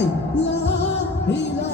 সবাই লা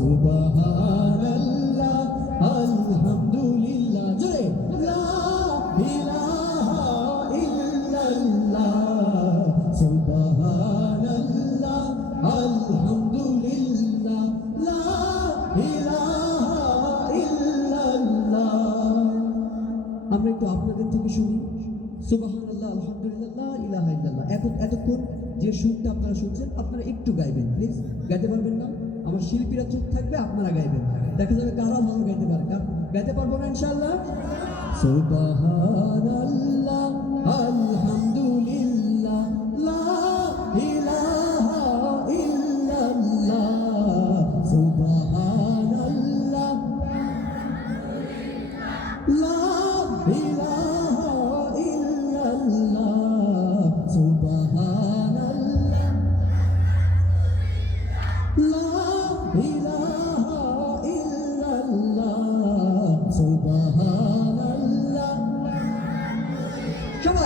সুবহানাল্লাহ, আলহামদুলিল্লাহ। জোরে, লা ইলাহা ইল্লাল্লাহ। সুবহানাল্লাহ, আলহামদুলিল্লাহ। লা ইলাহা ইল্লাল্লাহ। আমরা একটু আপনাদের থেকে শুনি। সুবাহান আল্লাহ আলহামদুলিল্লাহ ইলাহা ইল্লাল্লাহ। এত এতক্ষণ যে সুরটা আপনারা শুনছেন, আপনারা একটু গাইবেন প্লিজ গাইতে পারবেন না? আমার শিল্পীরা চুপ থাকবে, আপনারা গাইবেন দেখা যাবে কারা ভালো গাইতে পারে। কার- গাইতে পারব না, ইনশাআল্লাহ? সুবাহান আল্লাহ আলহামদুলিল্লাহ, লা ইলাহা ইল্লাল্লাহ সুবাহান আল্লাহ লা ইলাহা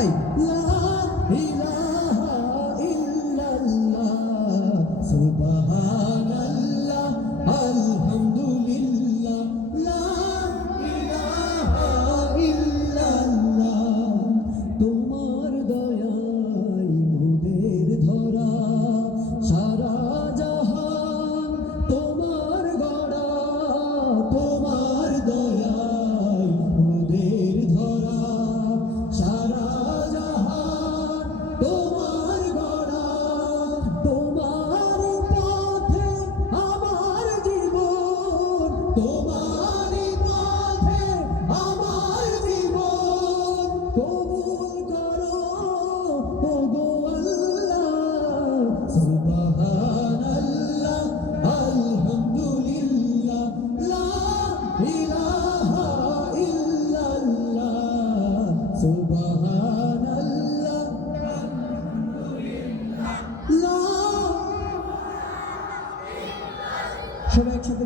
সবাই লা ইলাহা ইল্লাল্লাহ সুবহানাল্লাহ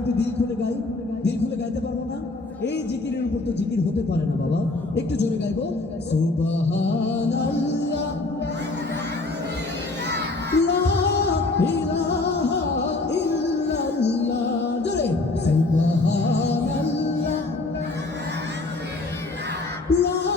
একটু দিল খুলে গাই দিল খুলে গাইতে পারব না। এই জিকিরের উপর তো জিকির হতে পারে না বাবা। একটু জোরে গাইবো। Yeah.